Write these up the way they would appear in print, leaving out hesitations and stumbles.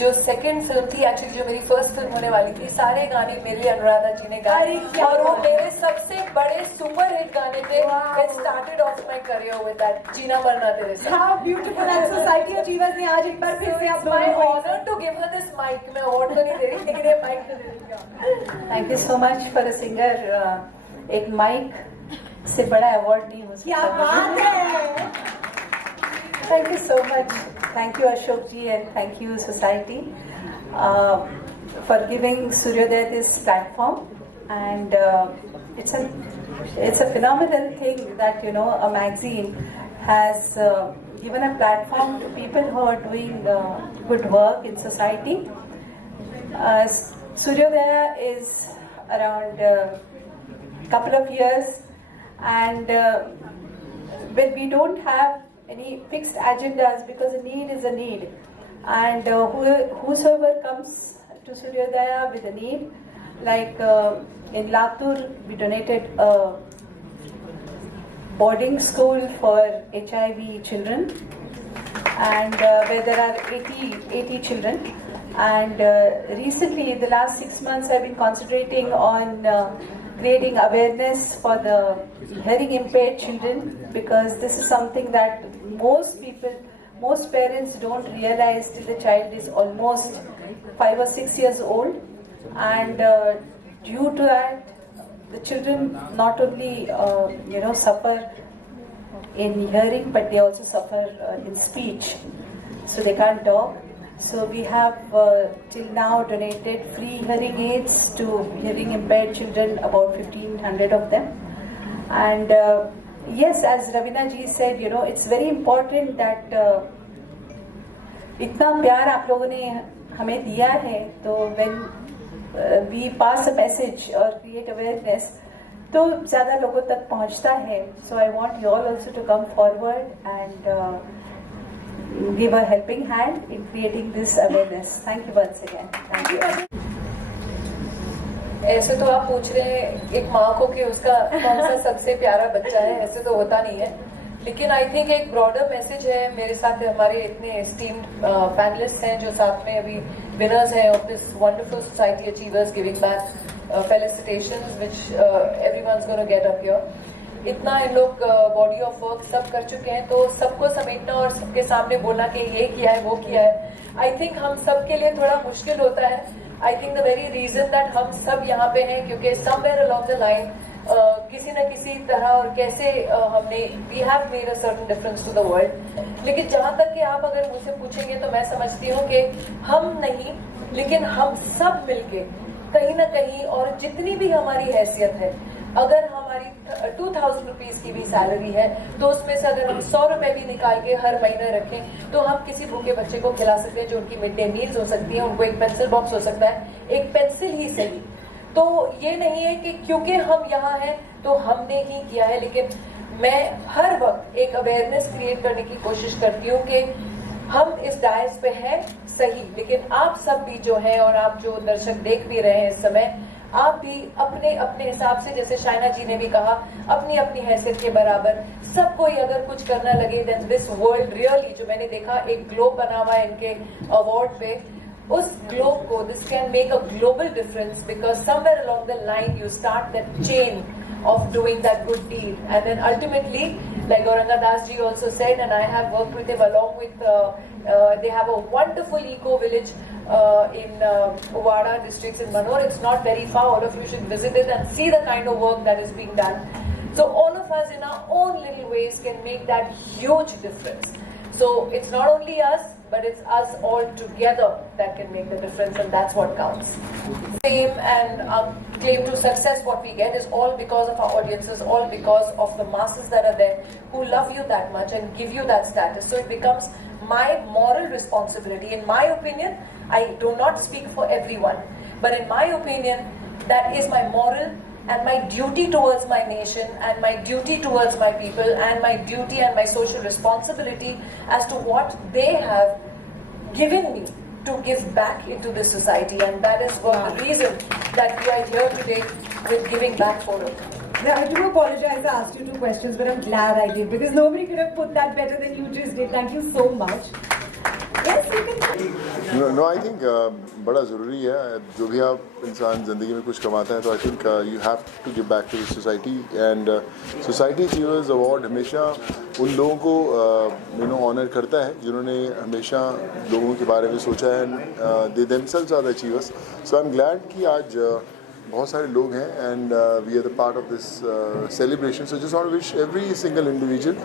जो second film थी, actually जो मेरी फर्स्ट फिल्म होने वाली थी, सारे गाने मेरे लिए अनुराधा जी ने गाए और वो मेरे सबसे बड़े सुपर हिट गाने थे. It started off my career with that जीना मरना तेरे साथ. How beautiful and society achievers ने आज एक बार फिर से आप my honor to give her this mic. मैं अवार्ड तो नहीं दे रही लेकिन ये माइक तो दे रही. Thank you so much for a singer. एक माइक से बड़ा अवार्ड नहीं हो सकता. क्या बात है. Thank you so much. Thank you Ashok ji and thank you society for giving Suryodaya this platform, and it's a phenomenal thing that a magazine has given a platform to people who are doing good work in society. Suryodaya is around a couple of years, and when we don't have any fixed agendas, because a need is a need, and whosoever comes to Suryodaya with a need, like in Latur we donated a boarding school for HIV children, and where there are 80 children, and recently in the last 6 months I've been concentrating on creating awareness for the hearing impaired children, because this is something that most parents don't realize till the child is almost 5 or 6 years old, and due to that the children not only suffer in hearing, but they also suffer in speech, so they can't talk. So we have till now donated free hearing aids to hearing impaired children, about 1,500 of them. And yes, as Ravina ji said, it's very important that इतना प्यार आप लोगों ने हमें दिया है, तो when we pass a message or create awareness, तो ज़्यादा लोगों तक पहुँचता है. So I want you all also to come forward and give a helping hand in creating this awareness. Thank you once again. Thank you. ऐसे तो आप पूछ रहे हैं एक माँ को कि उसका कौन सा सबसे प्यारा बच्चा है, ऐसे तो होता नहीं है, लेकिन आई थिंक एक ब्रॉडर मैसेज है. मेरे साथ हमारे इतने एस्टीम्ड पैनलिस्ट हैं जो साथ में अभी विनर्स हैं of this wonderful society achievers giving back. Felicitations which everyone's gonna get up here. इतना इन लोग बॉडी ऑफ वर्क सब कर चुके हैं, तो सबको समेटना और सबके सामने बोलना कि ये किया है वो किया है, आई थिंक हम सब के लिए थोड़ा मुश्किल होता है. I think the very reason that हम सब यहाँ पे हैं, क्योंकि समवेयर अलोंग द लाइन किसी न किसी तरह और कैसे हमने we have made a certain difference to the world. लेकिन जहां तक कि आप अगर मुझसे पूछेंगे तो मैं समझती हूँ कि हम नहीं, लेकिन हम सब मिलके कहीं ना कहीं, और जितनी भी हमारी हैसियत है, अगर हमारी 2000 रुपीज की भी सैलरी है तो उसमें से अगर हम 100 रुपए भी निकाल के हर महीने रखें तो हम किसी भूखे बच्चे को खिला सकते हैं, जो उनकी मिड डे मील्स हो सकती है, उनको एक पेंसिल बॉक्स हो सकता है, एक पेंसिल ही सही। तो ये नहीं है कि क्योंकि हम यहाँ हैं तो हमने ही किया है, लेकिन मैं हर वक्त एक अवेयरनेस क्रिएट करने की कोशिश करती हूँ कि हम इस डायस पे हैं सही, लेकिन आप सब भी जो हैं और आप जो दर्शक देख भी रहे हैं इस समय, आप भी अपने अपने हिसाब से, जैसे शाइना जी ने भी कहा, अपनी अपनी हैसियत के बराबर सब कोई अगर कुछ करना लगे, देन दिस वर्ल्ड रियली, जो मैंने देखा एक ग्लोब बना हुआ है इनके अवार्ड पे, उस ग्लोब को, this can make a global difference, because somewhere along the line you start that chain of doing that good deed, and then ultimately, like Auranga Das ji also said, and I have worked with him along with they have a wonderful eco village in Wada districts in Manor. It's not very far, all of you should visit it and see the kind of work that is being done. So all of us in our own little ways can make that huge difference. So it's not only us, but it's us all together that can make the difference, and that's what counts. Fame and claim to success what we get is all because of our audiences, all because of the masses that are there who love you that much and give you that status. So it becomes my moral responsibility. In my opinion, I do not speak for everyone, but in my opinion, that is my moral and my duty towards my nation and my duty towards my people and my duty and my social responsibility as to what they have given me to give back into this society, and that is what the reason that we are here today with Giving Back Forum. Now, I do apologize I asked you 2 questions, but I'm glad I did, because nobody could have put that better than you just did. Thank you so much. Yes, you can. No, I think बड़ा ज़रूरी है, जो भी आप इंसान ज़िंदगी में कुछ कमाता है तो I think you have to give back to the society, and society achievers award हमेशा उन लोगों को ऑनर करता है जिन्होंने हमेशा लोगों के बारे में सोचा है, and they themselves are the achievers. So I am glad कि आज बहुत सारे लोग हैं, and we are the part of this celebration. So just want to wish every single individual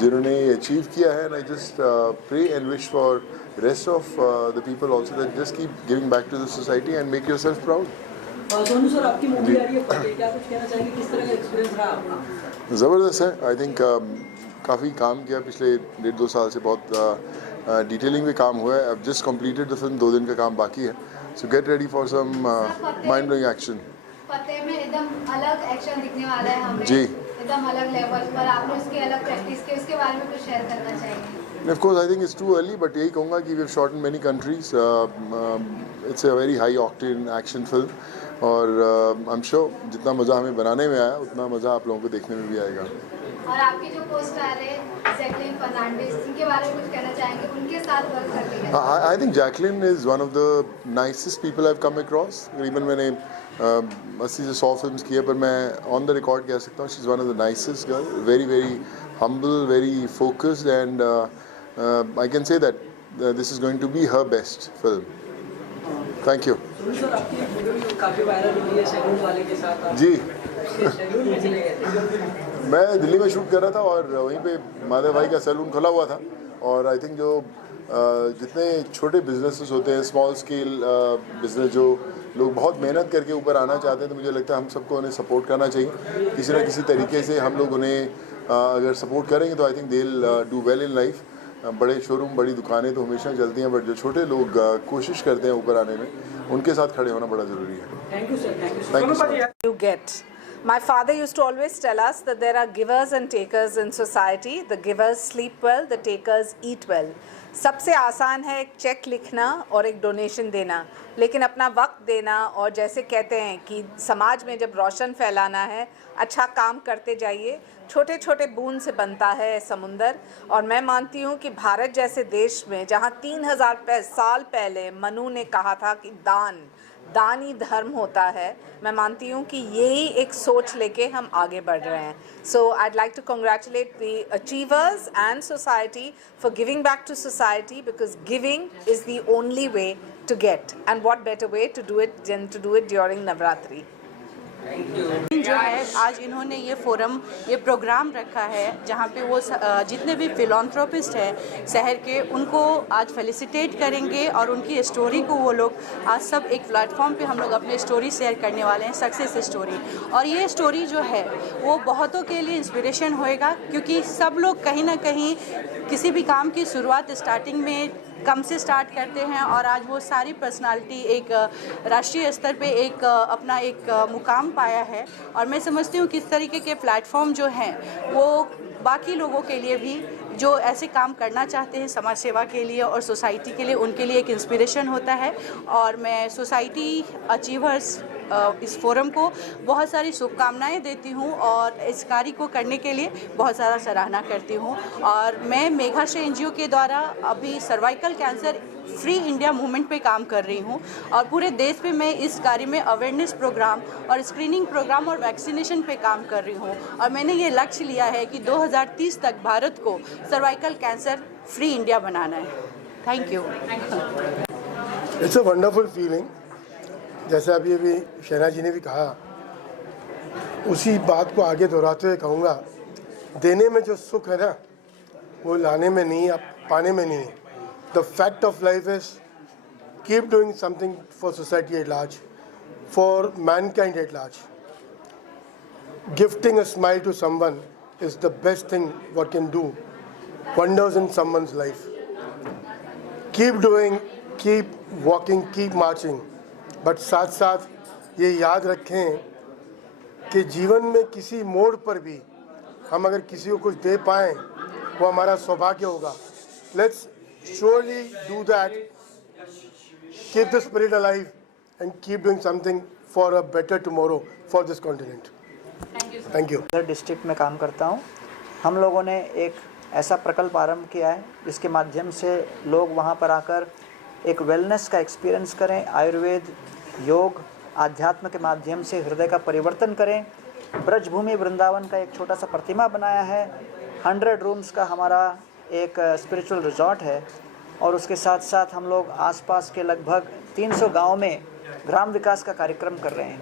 जिन्होंने अचीव किया है, and I just pray and wish for rest of the people also that just keep giving back to the society and make yourself proud. Sonu sir, आपकी movie आ रही है फतेह, क्या कुछ कहना चाहेंगे, किस तरह का एक्सपीरियंस रहा आपका? ज़बरदस्त है. आई थिंक काफ़ी काम किया पिछले 1.5-2 साल से, बहुत डिटेलिंग में काम हुआ है. अब जस्ट कंप्लीटेड द फिल्म, 2 दिन का काम बाकी है. So get ready for some mind blowing action. Fateh में एकदम अलग एक्शन दिखने वाला है हमें जी, एकदम अलग लेवल पर. आपने उसकी अलग प्रैक्टिस की, उसके बारे में कुछ शेयर करना चाहिए? of course I think it's too early, but यही कहूँगा कि we've shot in many countries. It's a very high octane action film, और I'm sure जितना मज़ा हमें बनाने में आया उतना मज़ा आप लोगों को देखने में भी आएगा. और आपकी जो को स्टार है जैकलिन फर्नांडिस, उनके बारे में कुछ कहना चाहेंगे, उनके साथ वर्क करके? I think Jacqueline is one of the nicest people I've come across. तकरीबन मैंने 80 से 100 फिल्म्स की है, पर मैं ऑन द रिकॉर्ड कह सकता हूँ she's one of the nicest girl, very very humble, very focused, and I can say that this is going to be her best film. Thank you. Sonu sir, आपकी एक video काफ़ी viral हुई है salon वाले के साथ आप जी. सैलून में चले गए थे. मैं दिल्ली में शूट कर रहा था और वहीं पे माधव भाई का सैलून खुला हुआ था, और आई थिंक जो जितने छोटे बिजनेसेस होते हैं, स्मॉल स्केल बिजनेस, जो लोग बहुत मेहनत करके ऊपर आना चाहते हैं, तो मुझे लगता है हम सबको उन्हें सपोर्ट करना चाहिए किसी न किसी तरीके से. हम लोग उन्हें अगर सपोर्ट करेंगे तो I think they will do well in life. बड़े शोरूम, बड़ी दुकानें तो हमेशा चलती हैं, बट जो छोटे लोग कोशिश करते हैं ऊपर आने में, उनके साथ खड़े होना बड़ा ज़रूरी है. Thank you sir. Thank you. Thank you so much. You get. My father used to always tell us that there are givers and takers in society. The givers sleep well, the takers eat well. सबसे आसान है एक check लिखना और एक donation देना, लेकिन अपना वक्त देना, और जैसे कहते हैं कि समाज में जब रोशन फैलाना है, अच्छा काम करते जाइए. छोटे छोटे बूंद से बनता है समुंदर, और मैं मानती हूँ कि भारत जैसे देश में जहाँ 3000 साल पहले मनु ने कहा था कि दान ही धर्म होता है, मैं मानती हूँ कि यही एक सोच लेके हम आगे बढ़ रहे हैं. So I'd like to congratulate the achievers and society for giving back to society, because giving is the only way to get, and what better way to do it than to do it during Navratri. जो है आज इन्होंने ये forum, ये programme रखा है जहाँ पे वो जितने भी फिलॉन्थ्रोपिस्ट हैं शहर के, उनको आज फेलिसिटेट करेंगे और उनकी स्टोरी को वो लोग आज सब एक प्लेटफॉर्म पे हम लोग अपने स्टोरी शेयर करने वाले हैं, सक्सेस स्टोरी। और ये स्टोरी जो है वो बहुतों के लिए इंस्पिरेशन होएगा, क्योंकि सब लोग कहीं ना कहीं किसी भी काम की शुरुआत स्टार्टिंग में कम से स्टार्ट करते हैं और आज वो सारी पर्सनालिटी एक राष्ट्रीय स्तर पे एक अपना एक मुकाम पाया है। और मैं समझती हूँ कि इस तरीके के प्लेटफॉर्म जो हैं वो बाकी लोगों के लिए भी जो ऐसे काम करना चाहते हैं समाज सेवा के लिए और सोसाइटी के लिए, उनके लिए एक इंस्पिरेशन होता है। और मैं सोसाइटी अचीवर्स इस फोरम को बहुत सारी शुभकामनाएं देती हूं और इस कार्य को करने के लिए बहुत ज़्यादा सराहना करती हूं। और मैं मेघाश्रय एनजीओ के द्वारा अभी cervical cancer free India movement पे काम कर रही हूं और पूरे देश पे मैं इस कार्य में अवेयरनेस प्रोग्राम और स्क्रीनिंग प्रोग्राम और वैक्सीनेशन पे काम कर रही हूं। और मैंने ये लक्ष्य लिया है कि 2030 तक भारत को सर्वाइकल कैंसर फ्री इंडिया बनाना है। Thank you. It's a wonderful feeling. जैसे अभी शहनाज जी ने भी कहा, उसी बात को आगे दोहराते हुए कहूँगा, देने में जो सुख है ना वो लाने में नहीं, आप पाने में नहीं है। The fact of life is keep doing something for society at large, for mankind at large. Gifting a smile to someone is the best thing what can do wonders in someone's life. Keep doing, keep walking, keep marching. But साथ साथ ये याद रखें कि जीवन में किसी मोड़ पर भी हम अगर किसी को कुछ दे पाएँ वो हमारा सौभाग्य होगा। Let's surely do that, keep the spirit alive and keep doing something for a better tomorrow for this continent. Thank you. District में काम करता हूँ। हम लोगों ने एक ऐसा प्रकल्प आरंभ किया है जिसके माध्यम से लोग वहाँ पर आकर एक वेलनेस का एक्सपीरियंस करें, आयुर्वेद, योग, आध्यात्म के माध्यम से हृदय का परिवर्तन करें। ब्रजभूमि वृंदावन का एक छोटा सा प्रतिमा बनाया है। 100 रूम्स का हमारा एक स्पिरिचुअल रिजॉर्ट है और उसके साथ साथ हम लोग आसपास के लगभग 300 गांव में ग्राम विकास का कार्यक्रम कर रहे हैं।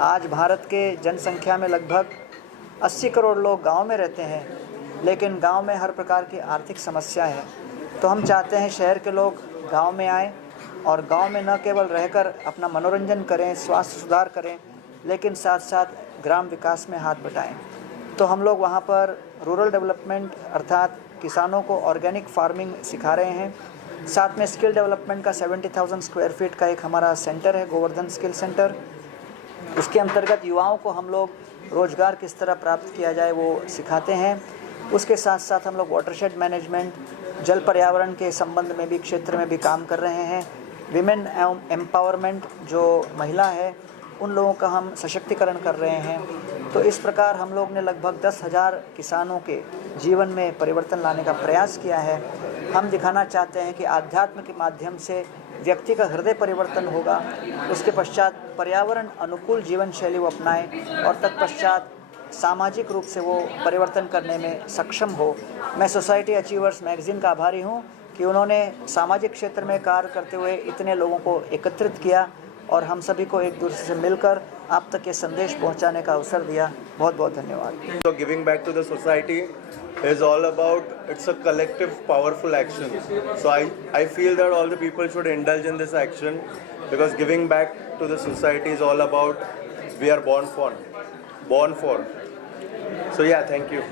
आज भारत के जनसंख्या में लगभग 80 करोड़ लोग गांव में रहते हैं, लेकिन गांव में हर प्रकार की आर्थिक समस्या है। तो हम चाहते हैं शहर के लोग गांव में आएँ और गांव में न केवल रहकर अपना मनोरंजन करें, स्वास्थ्य सुधार करें, लेकिन साथ साथ ग्राम विकास में हाथ बटाएं। तो हम लोग वहाँ पर रूरल डेवलपमेंट अर्थात किसानों को ऑर्गेनिक फार्मिंग सिखा रहे हैं। साथ में स्किल डेवलपमेंट का 70,000 स्क्वायर फीट का एक हमारा सेंटर है, गोवर्धन स्किल सेंटर। इसके अंतर्गत युवाओं को हम लोग रोज़गार किस तरह प्राप्त किया जाए वो सिखाते हैं। उसके साथ साथ हम लोग वाटरशेड मैनेजमेंट, जल पर्यावरण के संबंध में भी क्षेत्र में भी काम कर रहे हैं। विमेन एम्पावरमेंट, जो महिला है उन लोगों का हम सशक्तिकरण कर रहे हैं। तो इस प्रकार हम लोग ने लगभग 10,000 किसानों के जीवन में परिवर्तन लाने का प्रयास किया है। हम दिखाना चाहते हैं कि आध्यात्म के माध्यम से व्यक्ति का हृदय परिवर्तन होगा, उसके पश्चात पर्यावरण अनुकूल जीवन शैली वो अपनाएं और तत्पश्चात सामाजिक रूप से वो परिवर्तन करने में सक्षम हो। मैं सोसाइटी अचीवर्स मैगज़ीन का आभारी हूँ कि उन्होंने सामाजिक क्षेत्र में कार्य करते हुए इतने लोगों को एकत्रित किया और हम सभी को एक दूसरे से मिलकर आप तक ये संदेश पहुंचाने का अवसर दिया। बहुत बहुत धन्यवाद। So giving back to the society is all about, it's a collective powerful action. So I feel that all the people should indulge in this action because giving back to the society is all about, we are born for. So yeah, thank you.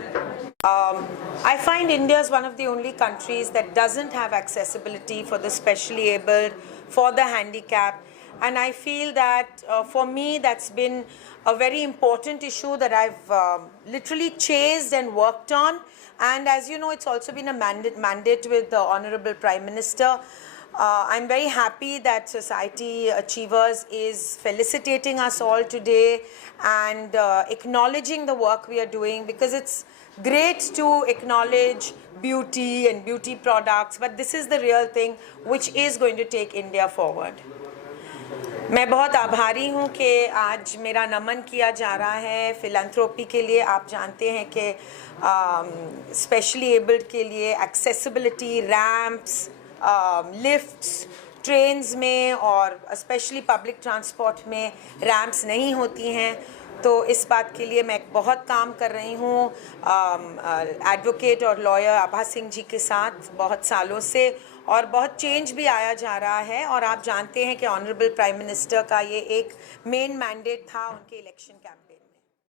I find India is one of the only countries that doesn't have accessibility for the specially abled, for the handicapped. And I feel that for me that's been a very important issue that I've literally chased and worked on. And as you know, it's also been a mandate with the Honorable Prime Minister. I'm very happy that Society Achievers is felicitating us all today and acknowledging the work we are doing, because it's great to acknowledge beauty and beauty products, but this is the real thing which is going to take India forward. मैं बहुत आभारी हूँ कि आज मेरा नमन किया जा रहा है फिलैंथ्रोपी के लिए। आप जानते हैं कि स्पेशली एबल्ड के लिए एक्सेसिबिलिटी, रैम्प्स, लिफ्ट्स, ट्रेन्स में और स्पेशली पब्लिक ट्रांसपोर्ट में रैम्प्स नहीं होती हैं। तो इस बात के लिए मैं बहुत काम कर रही हूँ एडवोकेट और लॉयर आभा सिंह जी के साथ बहुत सालों से, और बहुत चेंज भी आया जा रहा है। और आप जानते हैं कि ऑनरेबल प्राइम मिनिस्टर का ये एक मेन मैंडेट था उनके इलेक्शन कैंपेन।